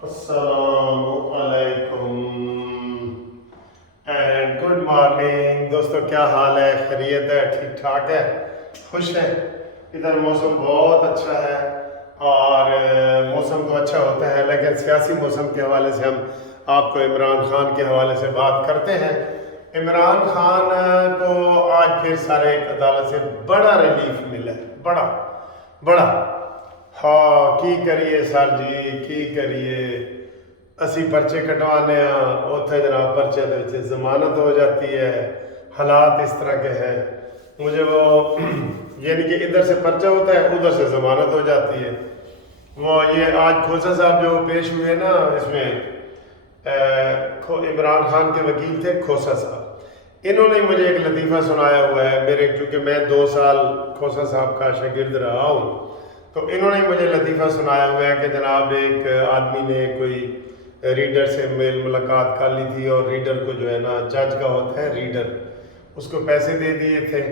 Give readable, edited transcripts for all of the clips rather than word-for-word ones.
السلام علیکم and good morning دوستو، کیا حال ہے؟ خیریت ہے؟ ٹھیک ٹھاک ہے؟ خوش ہیں؟ ادھر موسم بہت اچھا ہے اور موسم تو اچھا ہوتا ہے، لیکن سیاسی موسم کے حوالے سے ہم آپ کو عمران خان کے حوالے سے بات کرتے ہیں۔ عمران خان کو آج پھر سارے ایک عدالت سے بڑا ریلیف ملا ہے، بڑا بڑا۔ ہاں کی کریے سر جی، کی کریے؟ اسی پرچے کٹوانے اتنے جناب پرچے دے ضمانت ہو جاتی ہے۔ حالات اس طرح کے ہیں، مجھے وہ یعنی کہ ادھر سے پرچہ ہوتا ہے، ادھر سے ضمانت ہو جاتی ہے۔ وہ یہ آج کھوسا صاحب جو پیش ہوئے نا، اس میں عمران خان کے وکیل تھے کھوسا صاحب، انہوں نے مجھے ایک لطیفہ سنایا ہوا ہے میرے، کیونکہ میں 2 سال کھوسا صاحب کا شاگرد رہا ہوں، تو انہوں نے مجھے لطیفہ سنایا ہوا ہے کہ جناب ایک آدمی نے کوئی ریڈر سے میل ملاقات کر لی تھی، اور ریڈر کو جو ہے نا، جج کا ہوتا ہے ریڈر، اس کو پیسے دے دیے تھے،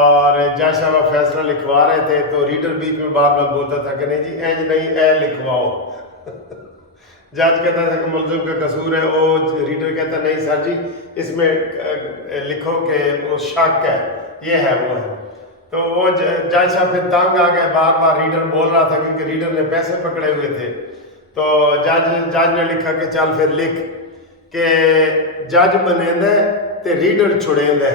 اور جج صاحب فیصلہ لکھوا رہے تھے، تو ریڈر بیچ میں بار بار بولتا تھا کہ نہیں جی اینج نہیں، اے لکھواؤ۔ جج کہتا تھا کہ ملزم کا قصور ہے، وہ ریڈر کہتا نہیں سر جی اس میں لکھو کہ وہ شک ہے، یہ ہے وہ ہے۔ تو وہ جج صاحب پھر تنگ آ گئے، بار بار ریڈر بول رہا تھا کیونکہ ریڈر نے پیسے پکڑے ہوئے تھے، تو جج نے لکھا کہ چل پھر لکھ کہ جج بنیندہ تے ریڈر چھڑیندہ۔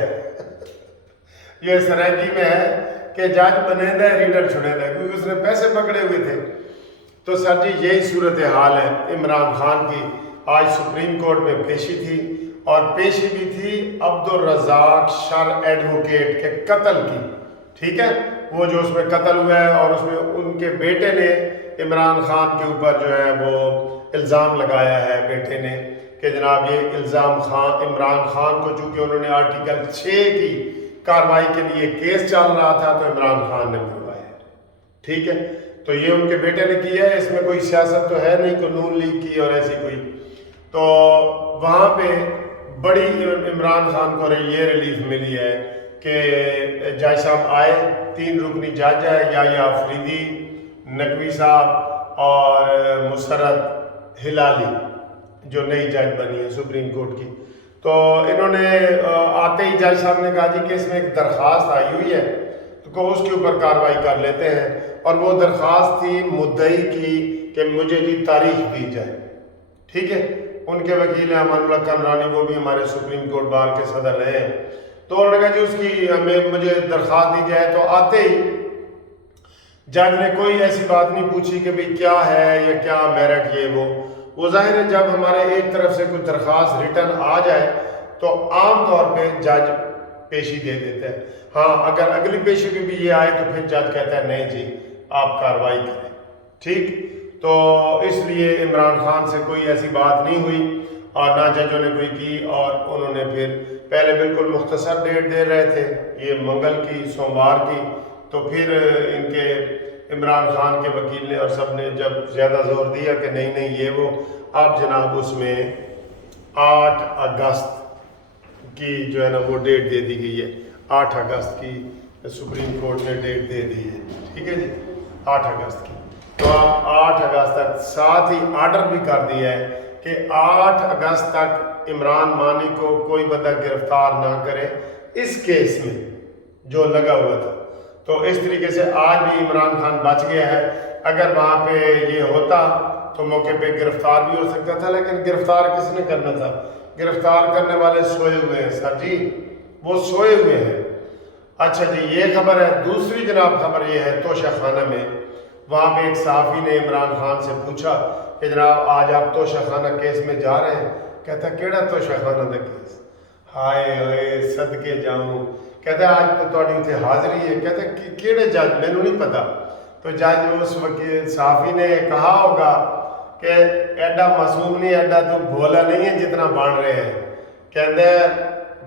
یہ سرائکی میں ہے کہ جج بنیندہ ریڈر چھڑیندہ، کیونکہ اس نے پیسے پکڑے ہوئے تھے۔ تو سر جی یہی صورتحال ہے عمران خان کی۔ آج سپریم کورٹ میں پیشی تھی، اور پیشی بھی تھی عبدالرزاق شر ایڈوکیٹ کے قتل کی، ٹھیک ہے، وہ جو اس میں قتل ہوا ہے، اور اس میں ان کے بیٹے نے عمران خان کے اوپر جو ہے وہ الزام لگایا ہے، بیٹے نے، کہ جناب یہ الزام عمران خان کو، چونکہ انہوں نے آرٹیکل 6 کی کارروائی کے لیے کیس چل رہا تھا، تو عمران خان نے کروایا ہے، ٹھیک ہے۔ تو یہ ان کے بیٹے نے کیا ہے، اس میں کوئی سیاست تو ہے نہیں، کوئی نون لیگ کی اور ایسی کوئی، تو وہاں پہ بڑی عمران خان کو یہ ریلیف ملی ہے کہ جج صاحب آئے، 3 رکنی جج ہے، یا آفریدی، نقوی صاحب اور مسرت ہلالی، جو نئی جج بنی ہے سپریم کورٹ کی۔ تو انہوں نے آتے ہی جج صاحب نے کہا جی کہ اس میں ایک درخواست آئی ہوئی ہے، تو اس کے اوپر کارروائی کر لیتے ہیں، اور وہ درخواست تھی مدعی کی کہ مجھے جی تاریخ دی جائے، ٹھیک ہے۔ ان کے وکیل ہیں امان اللہ کامرانی، وہ بھی ہمارے سپریم کورٹ بار کے صدر رہے ہیں، تو انہوں نے کہا جی اس کی مجھے درخواست دی جائے، تو آتے ہی جج نے کوئی ایسی بات نہیں پوچھی کہ بھئی کیا ہے یا کیا میرٹ یہ وہ ظاہر ہے جب ہمارے ایک طرف سے کوئی درخواست ریٹرن آ جائے تو عام طور پہ جج پیشی دے دیتے ہیں، ہاں اگر اگلی پیشی بھی یہ آئے تو پھر جج کہتا ہے نہیں جی آپ کارروائی کریں، ٹھیک۔ تو اس لیے عمران خان سے کوئی ایسی بات نہیں ہوئی، اور نہ ججوں نے کوئی کی، اور انہوں نے پھر پہلے بالکل مختصر ڈیٹ دے رہے تھے، یہ منگل کی، سوموار کی، تو پھر ان کے عمران خان کے وکیل نے اور سب نے جب زیادہ زور دیا کہ نہیں نہیں یہ وہ، اب جناب اس میں 8 اگست کی جو ہے نا وہ ڈیٹ دے دی گئی ہے، 8 اگست کی سپریم کورٹ نے ڈیٹ دے دی ہے، ٹھیک ہے جی، 8 اگست کی۔ تو اب 8 اگست تک، ساتھ ہی آرڈر بھی کر دیا ہے کہ 8 اگست تک عمران مانی کو کوئی بندہ گرفتار نہ کرے اس کیس میں جو لگا ہوا تھا۔ تو اس طریقے سے آج بھی عمران خان بچ گیا ہے، اگر وہاں پہ یہ ہوتا تو موقع پہ گرفتار بھی ہو سکتا تھا، لیکن گرفتار کس نے کرنا تھا؟ گرفتار کرنے والے سوئے ہوئے ہیں سر جی، وہ سوئے ہوئے ہیں۔ اچھا جی یہ خبر ہے۔ دوسری جناب خبر یہ ہے توشہ خانہ میں، وہاں پہ ایک صحافی نے عمران خان سے پوچھا کہ جناب آج آپ توشہ خانہ کیس میں جا رہے ہیں؟ کہتا کیڑا توشہ خانہ دا کیس؟ ہائے ہوئے صدقے جاؤں، کہتا ہے آج تو تھوڑی اتنے حاضری ہے، کہتا ہے کیڑے جج میں نہیں پتا۔ تو جج اس وقت صحافی نے کہا ہوگا کہ ایڈا معصوم نہیں، ایڈا تو بھولا نہیں ہے جتنا بن رہے ہیں۔ کہتے ہیں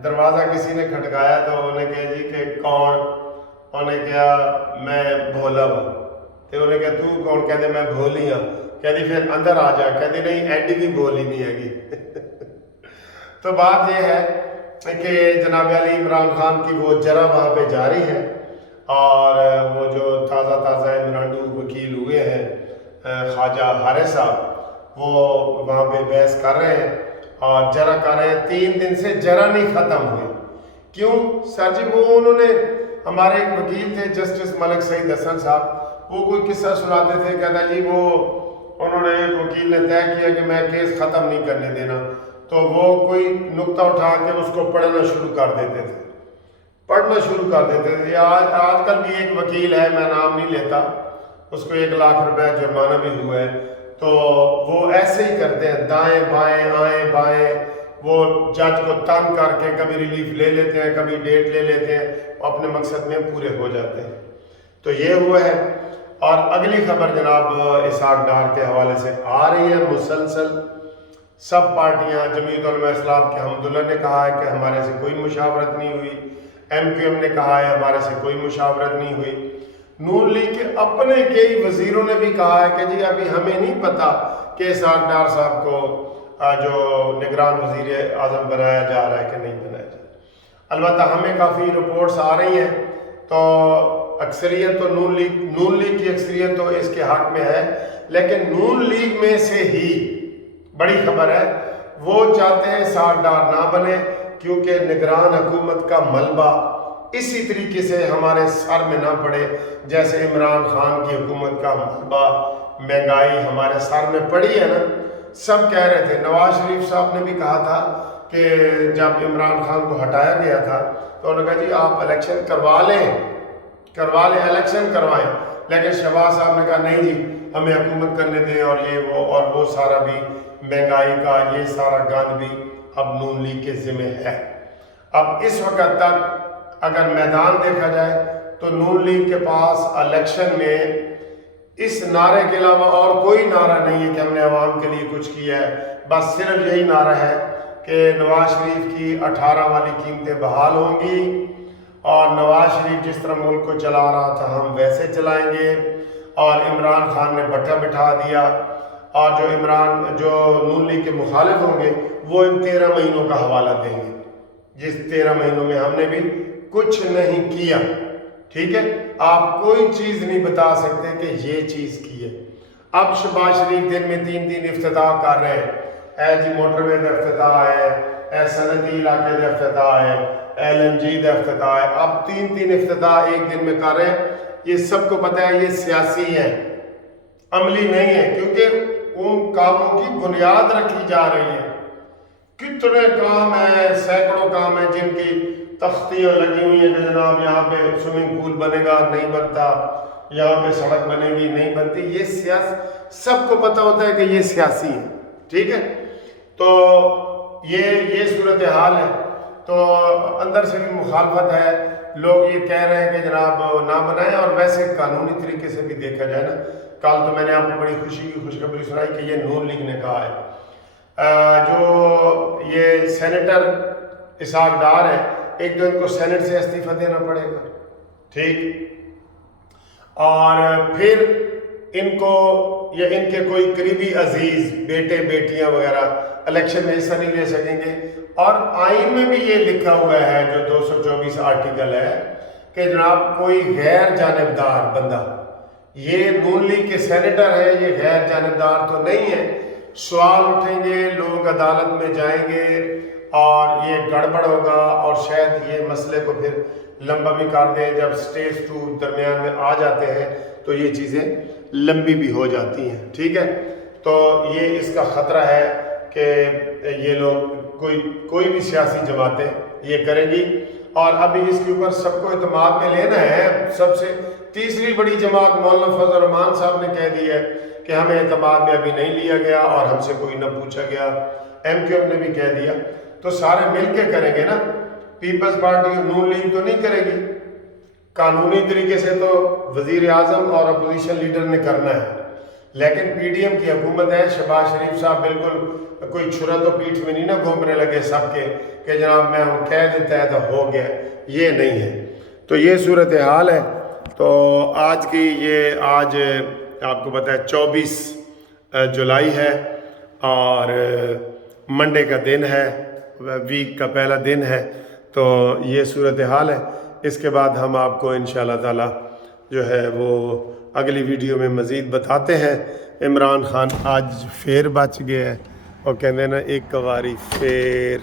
دروازہ کسی نے کھٹکایا تو انہیں کہا جی کہ کون؟ انہیں کہا میں بھولا ہوں، تو انہیں کہا تو کون؟ کہتے میں بھولی ہوں۔ کہتی پھر اندر آ جا، کہتی نہیں ایڈی بھی بھولی نہیں ہے گی۔ تو بات یہ ہے کہ جناب علی عمران خان کی وہ جرح وہاں پہ جاری ہے، اور وہ جو تازہ عمرانڈو وکیل ہوئے ہیں خواجہ حارث صاحب، وہ وہاں پہ بحث کر رہے ہیں اور جرا کر رہے ہیں. 3 دن سے جرا نہیں ختم ہوئی. کیوں سر جی؟ وہ انہوں نے ہمارے ایک وکیل تھے جسٹس ملک سعید حسن صاحب, وہ کوئی قصہ سناتے تھے, کہتا جی وہ انہوں نے ایک وکیل نے طے کیا کہ میں کیس ختم نہیں کرنے دینا, تو وہ کوئی نقطہ اٹھا کے اس کو پڑھنا شروع کر دیتے تھے, آج کل بھی ایک وکیل ہے, میں نام نہیں لیتا, اس کو 1 لاکھ روپے جرمانہ بھی ہوا ہے, تو وہ ایسے ہی کرتے ہیں, دائیں بائیں آئیں بائیں, وہ جج کو تنگ کر کے کبھی ریلیف لے لیتے ہیں, کبھی ڈیٹ لے لیتے ہیں, وہ اپنے مقصد میں پورے ہو جاتے ہیں. تو یہ ہوا ہے. اور اگلی خبر جناب اسحاق ڈار کے حوالے سے آ رہی ہے مسلسل. سب پارٹیاں, جمعیت علماء اسلام کے حمداللہ نے کہا ہے کہ ہمارے سے کوئی مشاورت نہیں ہوئی, MQM نے کہا ہے ہمارے سے کوئی مشاورت نہیں ہوئی, نون لیگ کے اپنے کئی وزیروں نے بھی کہا ہے کہ جی ابھی ہمیں نہیں پتا کہ اسحاق ڈار صاحب کو جو نگران وزیر اعظم بنایا جا رہا ہے کہ نہیں بنایا جا رہا ہے. البتہ ہمیں کافی رپورٹس آ رہی ہیں, تو اکثریت تو نون لیگ کی اکثریت تو اس کے حق میں ہے, لیکن نون لیگ میں سے ہی بڑی خبر ہے, وہ چاہتے ہیں اسحاق ڈار نہ بنے, کیونکہ نگران حکومت کا ملبہ اسی طریقے سے ہمارے سر میں نہ پڑے جیسے عمران خان کی حکومت کا ملبہ مہنگائی ہمارے سر میں پڑی ہے نا. سب کہہ رہے تھے, نواز شریف صاحب نے بھی کہا تھا کہ جب عمران خان کو ہٹایا گیا تھا تو انہوں نے کہا جی آپ الیکشن کروا لیں الیکشن کروائیں, لیکن شہباز صاحب نے کہا نہیں جی ہمیں حکومت کرنے دیں, اور یہ وہ سارا بھی مہنگائی کا یہ سارا گند بھی اب نون لیگ کے ذمہ ہے. اب اس وقت تک اگر میدان دیکھا جائے تو نون لیگ کے پاس الیکشن میں اس نعرے کے علاوہ اور کوئی نعرہ نہیں ہے کہ ہم نے عوام کے لیے کچھ کیا ہے. بس صرف یہی نعرہ ہے کہ نواز شریف کی 18 والی قیمتیں بحال ہوں گی, اور نواز شریف جس طرح ملک کو چلا رہا تھا ہم ویسے چلائیں گے, اور عمران خان نے بٹھا بٹھا دیا, اور جو نون لیگ کے مخالف ہوں گے وہ ان 13 مہینوں کا حوالہ دیں گے, جس 13 مہینوں میں ہم نے بھی کچھ نہیں کیا. ٹھیک ہے, آپ کوئی چیز نہیں بتا سکتے کہ یہ چیز کی ہے. اب شہباز شریف دن میں 3 افتتاح کر رہے ہیں, اے جی موٹر وے کا افتتاح ہے, اے صنعتی علاقے کا افتتاح ہے, LNG کا افتتاح ہے. اب 3 افتتاح ایک دن میں کر رہے ہیں. یہ سب کو پتہ ہے یہ سیاسی ہے, عملی نہیں ہے, کیونکہ ان کاموں کی بنیاد رکھی جا رہی ہے. کتنے کام ہیں, سینکڑوں کام ہیں جن کی تختیاں لگی ہوئی ہیں کہ جناب یہاں پہ سوئمنگ پول بنے گا نہیں بنتا, یہاں پہ سڑک بنے گی نہیں بنتی. یہ سب کو پتہ ہوتا ہے کہ یہ سیاسی ہیں. ٹھیک ہے, تو یہ صورتحال ہے. تو اندر سے بھی مخالفت ہے, لوگ یہ کہہ رہے ہیں کہ جناب نہ بنائیں. اور ویسے قانونی طریقے سے بھی دیکھا جائے نا, کل تو میں نے آپ کو بڑی خوشی کی خوشخبری سنائی کہ یہ نون لیگ نے کہا ہے جو یہ سینیٹر اسحاق ڈار ہے, ایک تو ان کو سینٹ سے استعفیٰ دینا پڑے گا. ٹھیک, اور پھر ان کو یا ان کے کوئی قریبی عزیز بیٹے بیٹیاں وغیرہ الیکشن میں حصہ نہیں لے سکیں گے. اور آئین میں بھی یہ لکھا ہوا ہے جو 224 آرٹیکل ہے کہ جناب کوئی غیر جانبدار بندہ, یہ نون لیگ کے سینیٹر ہے, یہ غیر جانبدار تو نہیں ہے. سوال اٹھیں گے, لوگ عدالت میں جائیں گے اور یہ گڑبڑ ہوگا, اور شاید یہ مسئلے کو پھر لمبا بھی کر دیں. جب سٹیج 2 درمیان میں آ جاتے ہیں تو یہ چیزیں لمبی بھی ہو جاتی ہیں. ٹھیک ہے, تو یہ اس کا خطرہ ہے کہ یہ لوگ کوئی بھی سیاسی جماعتیں یہ کریں گی. اور ابھی اس کے اوپر سب کو اعتماد میں لینا ہے. سب سے تیسری بڑی جماعت مولانا فضل الرحمان صاحب نے کہہ دی ہے کہ ہمیں اعتماد میں ابھی نہیں لیا گیا اور ہم سے کوئی نہ پوچھا گیا. MQM نے بھی کہہ دیا. تو سارے مل کے کریں گے نا, پیپلز پارٹی نون لیگ تو نہیں کرے گی. قانونی طریقے سے تو وزیر اعظم اور اپوزیشن لیڈر نے کرنا ہے, لیکن PDM کی حکومت ہے. شہباز شریف صاحب بالکل کوئی چھرا تو پیٹھ میں نہیں نہ گھومنے لگے سب کے کہ جناب میں ہوں کہہ دیتا ہے تو ہو گیا, یہ نہیں ہے. تو یہ صورتحال ہے. تو آج آپ کو پتہ ہے 24 جولائی ہے اور منڈے کا دن ہے, ویک کا پہلا دن ہے. تو یہ صورتحال ہے. اس کے بعد ہم آپ کو انشاءاللہ تعالی جو ہے وہ اگلی ویڈیو میں مزید بتاتے ہیں. ਇਮਰਾਨ ਖਾਨ ਅੱਜ ਫੇਰ ਬਚ ਗਿਆ ਉਹ ਕਹਿੰਦੇ ਨਾ ਇੱਕ ਵਾਰੀ ਫੇਰ